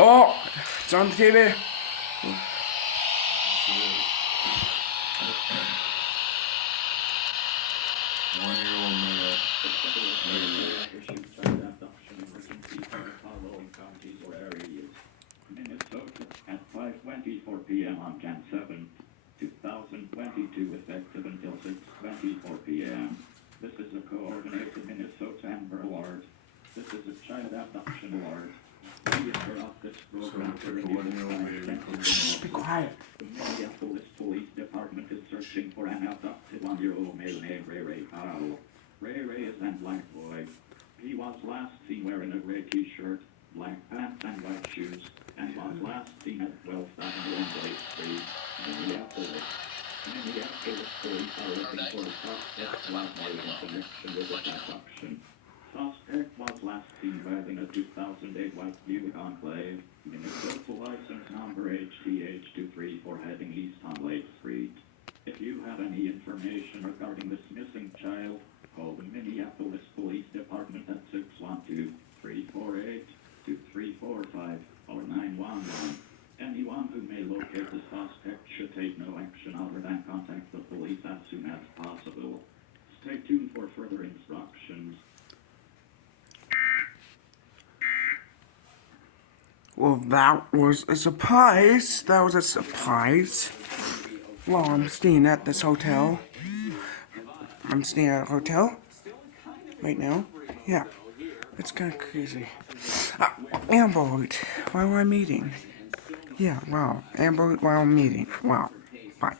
Oh, it's on the TV. One-year-old male. Minnesota at 5:24 p.m. on Jan 7, 2022, effective until 6:24 p.m. This is a coordinated Minnesota Amber Alert. This is a child abduction alert. This program Be quiet. The Minneapolis Police Department is searching for an abducted 1-year-old male named Ray Powell. Ray is a black boy. He was last seen wearing a gray t-shirt, black pants and white shoes, and was last seen at 12,001 Blake Street, Minneapolis. Minneapolis police are looking for a suspect last night in connection with this abduction. Suspect was last seen driving a 2008 white Buick Enclave, Minnesota license number HTH234 heading east on Lake Street. If you have any information regarding this missing child, call the Minneapolis Police Department at 612-348-2345 or 911. Anyone who may locate the suspect should take no action other than contact the police as soon as possible. Stay tuned for further instructions. Well, that was a surprise. Well, I'm staying at this hotel. I'm staying at a hotel right now. Yeah, it's kind of crazy. Amber Alert while I'm meeting. Yeah, wow. Amber Alert while I'm meeting. Wow. Bye.